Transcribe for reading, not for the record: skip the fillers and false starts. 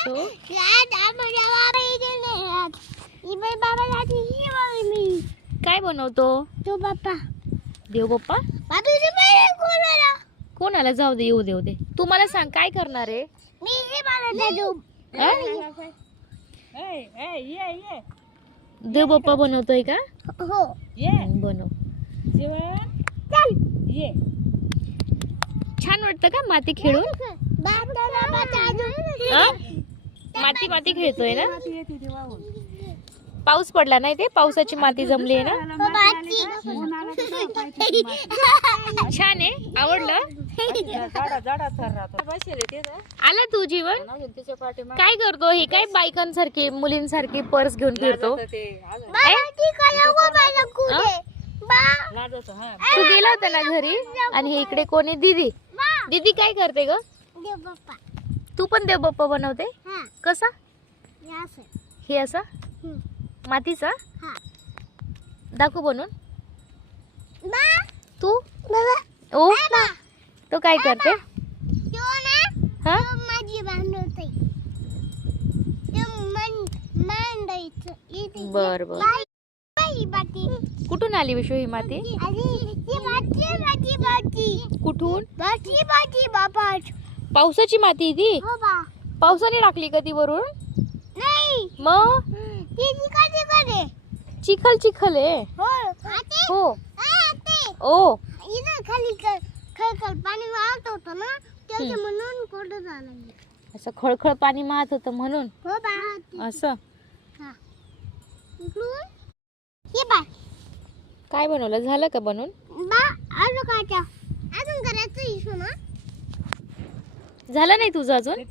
करतो? काय बनवतो? देव बाप्पा कोणाला? जाऊ दे, येऊ देऊ दे. तू मला सांग काय करणार आहे? देव बाप्पा बनवतोय का? हो बनव. ये छान वाटतं का माती खेळून? माती माती खेळतोय ना? पाऊस पडला नाही ते पावसाची माती जमली आहे ना? छान आहे, आवडलं? आला तू जीवन? काय करतो? हे काय बायकांसारखी मुलींसारखी पर्स घेऊन फिरतो? तू गेला होता ना घरी आणि हे इकडे कोणी? दीदी. दीदी काय करते ग? तू पण देव बाप्पा बनवते? कसा? हे असा मातीचा? दाखव बनवून. तू ओ तो काय करते? हा बर बर. कुठून आली विशू ही माती? कुठून? पावसाची माती ती? पावसाने टाकली का ती वरून? मग चिखल चिखल आहे. हो ओ असं खळखळ पाणी मारत होतं म्हणून असं. काय बनवलं? झालं का बनवून? झालं नाही तुझं अजून?